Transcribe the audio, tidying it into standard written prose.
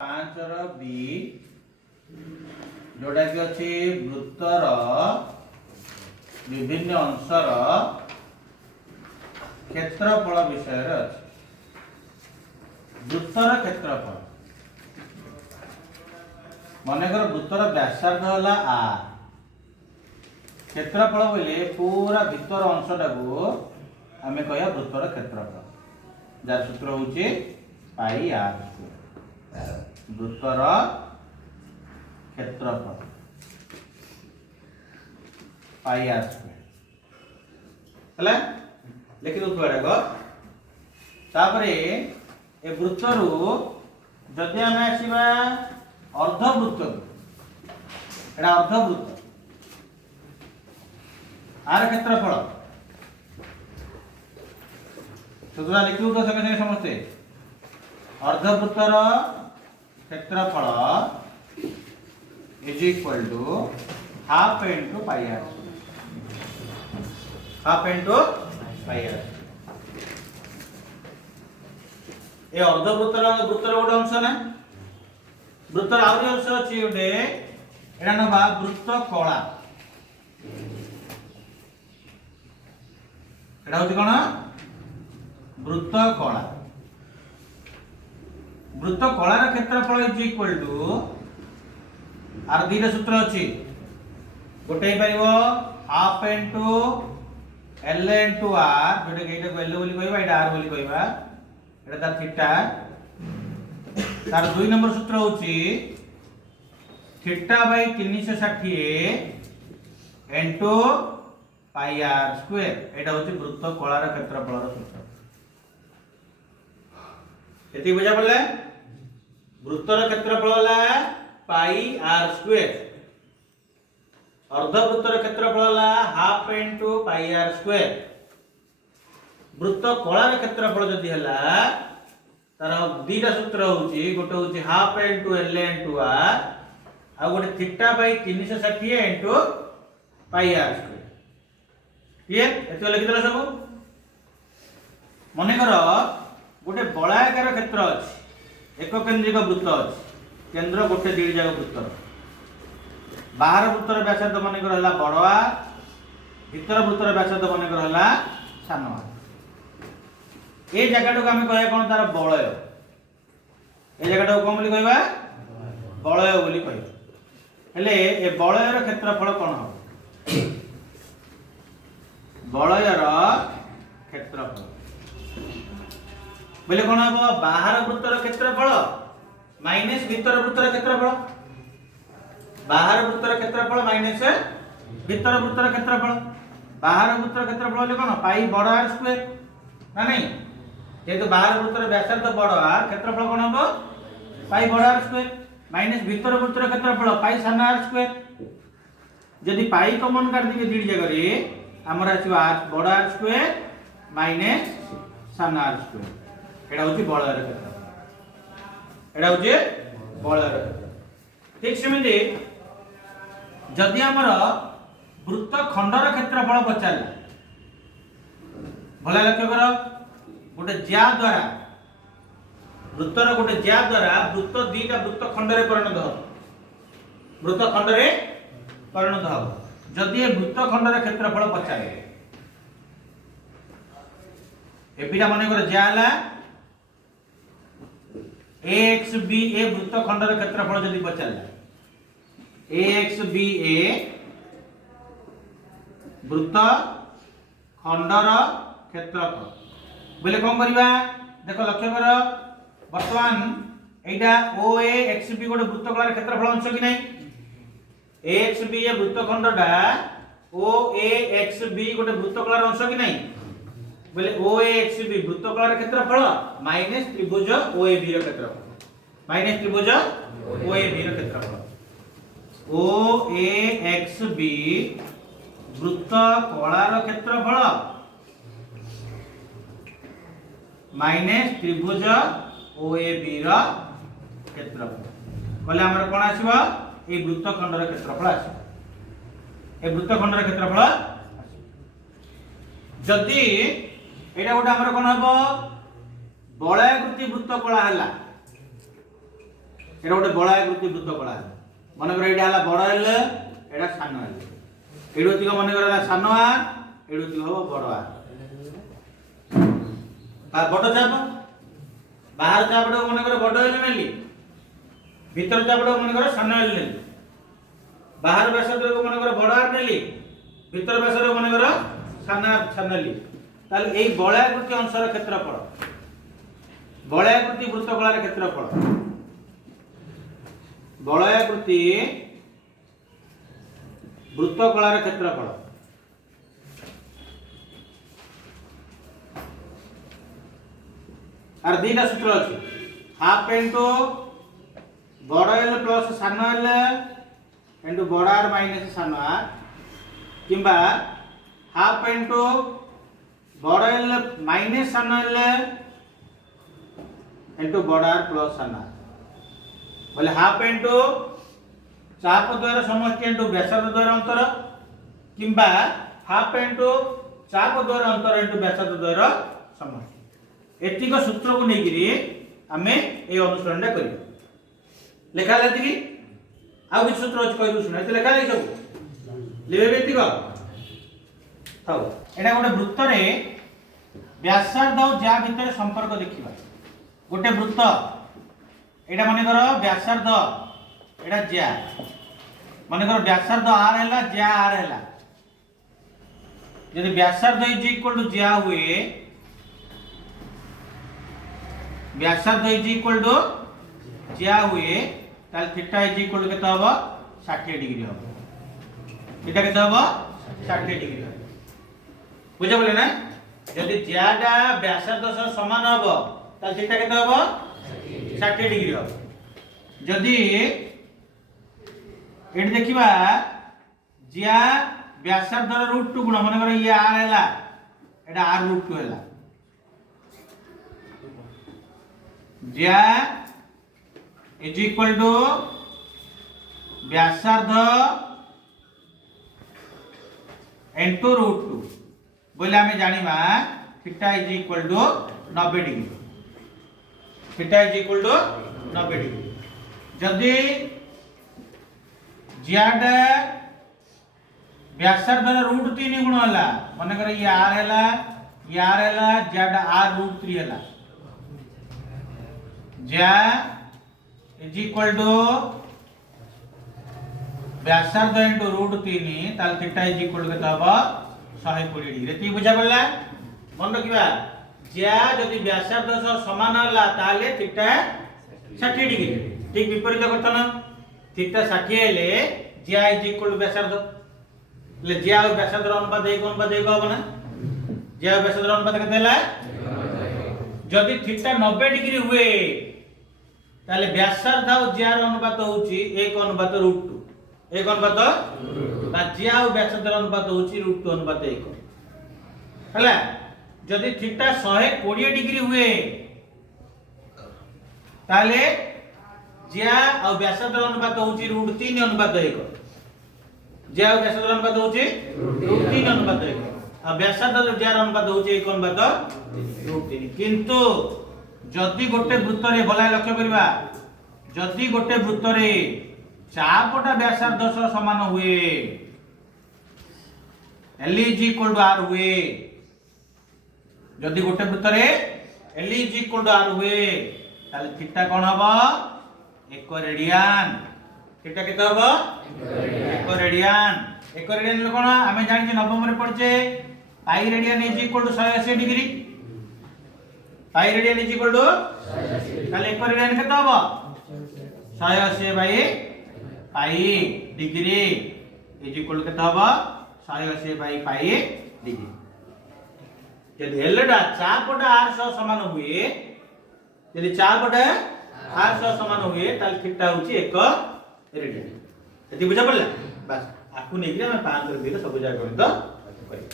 5 ର बी जोटा कि अछि वृत्तर विभिन्न अंशर क्षेत्रफल विषय रे अछि। वृत्तर क्षेत्रफल मानेकर वृत्तर व्यासार्ध होला आर, क्षेत्रफल बोले पूरा भीतर अंशटा को आमे कहया वृत्तर क्षेत्रफल, जार सूत्र होची पाई आर स्क्वायर। वृत्तर क्षेत्रफल पाई आर स्क्वायर हला लिखि दो थोड़ा तापरे ए वृत्तरु जदि आमे आसीबा अर्धवृत्त, एटा अर्धवृत्त आर क्षेत्रफल सूत्र लिखिउ तो संगे संगे समझते अर्धवृत्तर क्षेत्रफल is equal to half into pi r, half into pi r. ए अर्धवृत्तर वृत्तर गोटे अंश ना, वृत्तर आउरी अंश अछि गोटे, एटा नबा वृत्त कला। एटा होती कोन वृत्त कला। वृत्त कलार क्षेत्रफल इज इक्वल टू आर दीटा सूत्र अछि, गोटे पाइबो half into l into r, जोटे के एटा को एल बोली कहबा, एटा आर बोली कहबा, एटा ता थीटा। तार 2 नंबर सूत्र होछि theta by 360 into pi r square. एटा होछि वृत्त कलार क्षेत्रफल रो सूत्र। एति बुझा पड़ले वृत्तर क्षेत्रफल होला पाई आर स्क्वायर, अर्धवृत्तर क्षेत्रफल होला half into pi r square. वृत्त कलार क्षेत्रफल जदि हला तार दीटा सूत्र होची, गोटे होची half into l into r, आ गोटे theta by 360 into pi r square. Clear? एतो लिखि देला सब। मने करो गोटे बलायकार क्षेत्र अछि, एक केंद्रिक वृत्त अछि, केंद्र गोटे दीड जाग वृत्तर, बाहर वृत्तर व्यासार्ध मन कर हला बड़ आर, भीतर वृत्तर व्यासार्ध मन कर हला सान आर। ए जगह को हमें कहया कोन तार बलय, ए जगह को कोन बोली कहबा बलय बोली कहबा। हेले ए बलयर क्षेत्रफल कोन हो, बलयर क्षेत्रफल बोले कोन हो, बाहर वृत्तर क्षेत्रफल माइनस भीतर वृत्तर क्षेत्रफल, बाहर वृत्तर क्षेत्रफल माइनस भीतर वृत्तर क्षेत्रफल। बाहर वृत्तर क्षेत्रफल बोले कोन पाई बड़ आर स्क्वायर ना नहीं, जेतु बाहर वृत्तर व्यासार्ध बड़ आर, क्षेत्रफल कोन हो पाई बड़ आर स्क्वायर, माइनस भीतर वृत्तर क्षेत्रफल पाई सान आर स्क्वायर। जदि पाई कॉमन काट दिबे दीड जगह रे हमर आसी आर बड़ आर स्क्वायर माइनस सान आर स्क्वायर। एटा होची बलयर क्षेत्रफल, एटा होची बलयर क्षेत्रफल। ठीक सेमिति जदि हमर वृत्त खंडर क्षेत्रफल पचारला, भला लक्ष्य करो, गोटे ज्या द्वारा वृत्तर गोटे ज्या द्वारा वृत्त दीटा वृत्त खंड रे परिणत हो, वृत्त खंड रे परिणत हो। जदि ए वृत्त खंडर क्षेत्रफल पचारे, एपिटा माने कर ज्या हला ax b a वृत्त खंडर क्षेत्रफल जदि पचारला, ax b a वृत्त खंडर क्षेत्रफल बोले कोन करबा, देखो लक्ष्य करो, वर्तमान एटा oa xb गोटे वृत्त कलार क्षेत्रफल अंश कि नहीं, axb ए वृत्त खंडटा oa xb गोटे वृत्त कलार अंश कि नहीं, बोले oa xb वृत्त कलार क्षेत्रफल माइनस त्रिभुज oab रो क्षेत्रफल, माइनस त्रिभुज oab रो क्षेत्रफल। oa xb वृत्त कलार क्षेत्रफल माइनस त्रिभुज oab रो क्षेत्रफल कहले हमर कोन आसीबो, ए वृत्त खंडर क्षेत्रफल आसीबो, ए वृत्त खंडर क्षेत्रफल आसीबो। जदि एटा गोटे हमर कोन हबो बलयाकृति वृत्त कला हला, एटा गोटे बलयाकृति वृत्त कला मन कर एटा हला बड़ एल एटा सान एल एडुतिक मन कर सान आर एडुतिक हो बड़ आर बड़ चाप बाहर चापटा मन कर बड़ एल नेली भीतर चापटा मन कर सान एल नेली बाहर व्यासार्ध को मन कर बड़ आर नेली भीतर व्यासार्ध मन कर सान आर नेली ताले एई बलयाकृति अंशर क्षेत्रफल बलयाकृति वृत्त कलार क्षेत्रफल बलयाकृति वृत्त कलार क्षेत्रफल आर दीटा सूत्र अछि हाफ इनटू बड़ एल प्लस सान एल इनटू बड़ आर माइनस सान आर किंबा हाफ इनटू बड़ एल माइनस सान एल इनटू बड़ आर प्लस सान आर बोले हाफ इनटू चाप द्वारा समष्टि इनटू व्यासार्ध द्वारा अंतर किंबा हाफ इनटू चाप द्वारा अंतर इनटू व्यासार्ध द्वारा समष्टि एतिक सूत्र को लेकिरी आमे ए अनुसरणटा करियो लेखा लाती कि आ कि सूत्र अछि कहि सुना एते लेखा लै सब लेबे एतिक थाउ एटा गोटे वृत्त रे व्यासार्ध और ज्या भितर संपर्क देखिबा गोटे वृत्त एटा माने करो व्यासार्ध एटा ज्या माने करो व्यासार्ध आर हैला ज्या आर हैला यदि व्यासार्ध इज इक्वल टू ज्या हुए व्यासार्ध इज इक्वल टू ज्या हुए ताल थीटा इज इक्वल टू केता होबो 60 डिग्री होबो थीटा केता होबो 60 डिग्री होबो बुझा बोले ना यदि ज्याटा व्यासार्ध सह समान होबो ताल थीटा केता होबो 60 डिग्री होबो जदि एट देखिबा ज्या व्यासार्ध र √2 गुण माने कर ये आर हैला एटा आर √2 हैला ज्या इज इक्वल टू व्यासार्ध इनटू √2 बोले हमें जानिबा theta is equal to 90 degree theta is equal to 90 degree जदि ज्याडा व्यासार्ध र √3 गुण होला माने कर ये आर हैला ज्याडा आर √3 हैला ज्या इज इक्वल टू व्यासार्ध इनटू √3 ताल थीटा इज इक्वल टू केता होबो 120 डिग्री एति बुझा पड़ला मन रखिबा ज्या यदि व्यासार्ध सह समान होला ताले थीटा 60 डिग्री ठीक विपरीत करतन थीटा 60 हेले ज्या इज इक्वल टू व्यासार्ध ले ज्या और व्यासार्ध र अनुपात 1 होबो ना ज्या और व्यासार्ध र अनुपात केते हैला जदि थीटा 90 डिग्री हुए ताले व्यासार्ध और ज्या र अनुपात होउची 1:√2 1:√2 बा ज्या और व्यासार्ध र अनुपात होउची √2:1 हला जदि थीटा 120 डिग्री हुए ताले ज्या और व्यासार्ध र अनुपात होउची √3:1 ज्या और व्यासार्ध र अनुपात होउची √3:1 आ व्यासार्ध और ज्या र अनुपात होउची 1:√3 किंतु जदि गोटे वृत्त रे भलाय लक्ष्य करबा जदि गोटे वृत्त रे चापटा व्यासार्ध सह समान हुए L is equal to R हुए जदि गोटे वृत्त रे L is equal to R हुए ताले थीटा कोन हबो 1 रेडियन थीटा केते हबो 1 रेडियन 1 रेडियन कोन हमें जानि नवम रे पढ़चे pi radian is equal to 180 degree pi radian is equal to ताले 1 रेडियन केते हबो 180 by pi degree is equal to केते हबो 180 बाई पाई डिग्री यदि एलडा चापटा r सह समान हुए यदि चापटा r सह समान हुए ताले थीटा होची 1 रेडियन एति बुझा पड़ला बस आकु नेकी हम 5 रे सब जगह गणित करी